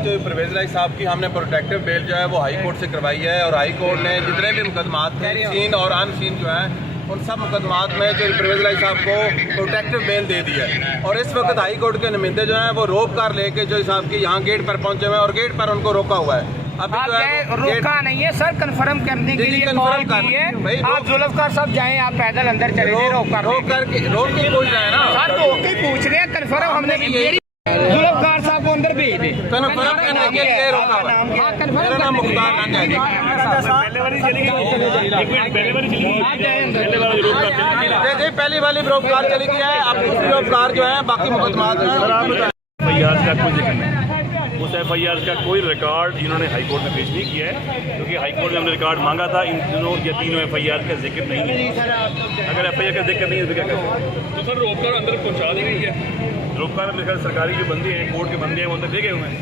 जो परवेज इलाही साहब की हमने प्रोटेक्टिव बेल जो है वो हाई कोर्ट से करवाई है और हाई कोर्ट ने जितने भी मुकदमात थे सीन और अनसीन जो है उन सब मुकदमात में जो परवेज इलाही साहब को प्रोटेक्टिव बेल दे दी है। और इस वक्त हाई कोर्ट के नुमाइंदे जो हैं वो रोक कार लेके जो साहब की यहाँ गेट पर पहुंचे हुए हैं और गेट पर उनको रोका हुआ है। अभी जो है रोका नहीं है सर, कंफर्म करने के लिए कॉल की है। आप जुल्फकार साहब जाएं, आप पैदल अंदर चले जाएं, रोक के रोक के पूछ रहे हैं ना सर, रोक के पूछ रहे हैं। कंफर्म हमने जुल्फकार साहब को अंदर भेज दे, कंफर्म करने के लिए रोका हुआ है। मेरा नाम मुख्तार रंग है जी। पहली वाली रोककार चली गई है, अब दूसरी रोककार जो है बाकी मुकदमात उस FIR का कोई रिकॉर्ड इन्होंने हाई कोर्ट में पेश नहीं किया है, क्योंकि हाई कोर्ट में हमने रिकॉर्ड मांगा था। इन दोनों या तीनों FIR का जिक्र नहीं है। अगर FIR का जिक्र नहीं है तो क्या करें? तो सर रोककर अंदर पहुंचा दी गई है। रोककर मेरे ख्याल सरकारी जो बंदे हैं, कोर्ट के बंदे हैं, वो अंदर ले गए हुए हैं।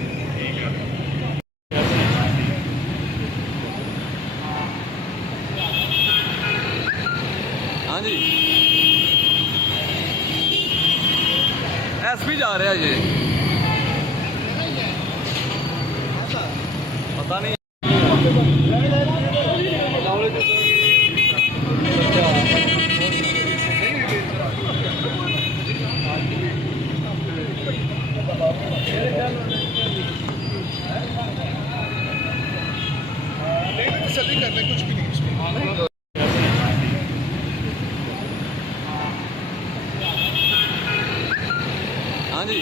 हाँ जी, SP जा रहा है जी, पता नहीं। तसल्ली करने कुछ भी नहीं इसमें। हाँ जी,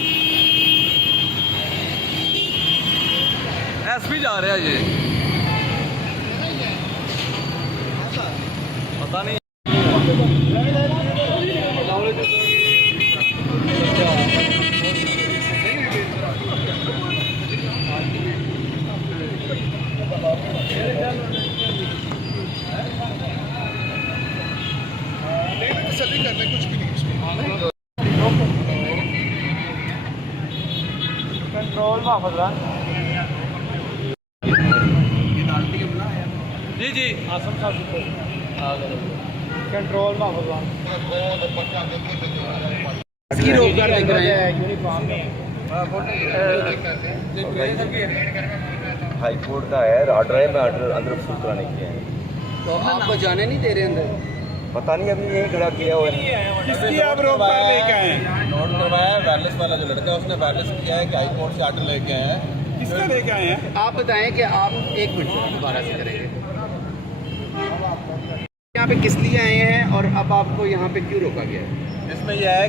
SP जा रहा है जी, पता नहीं। तसल्ली करने कुछ भी नहीं इसमें। कंट्रोल जी जी, आसम साहब कंट्रोल इसकी रोककर देख रहे हैं। यूनिफॉर्म में हाई कोर्ट का है, ऑर्डर है, मैं ऑर्डर अंदर फुल कराने की है। तो आपको जाने नहीं दे रहे अंदर? पता नहीं, अभी यही खड़ा किया हुआ है। किसकी आप रोक कर लेके आए? नोट करवाया है वायरलेस वाला जो लड़का है, उसने वायरलेस किया है कि हाई कोर्ट से ऑर्डर लेके आए हैं। किसका लेके आए हैं? आप बताएं कि आप एक मिनट दोबारा से करेंगे। यहाँ पे किस लिए आए हैं और अब आपको यहाँ पे क्यों रोका गया है? इसमें यह है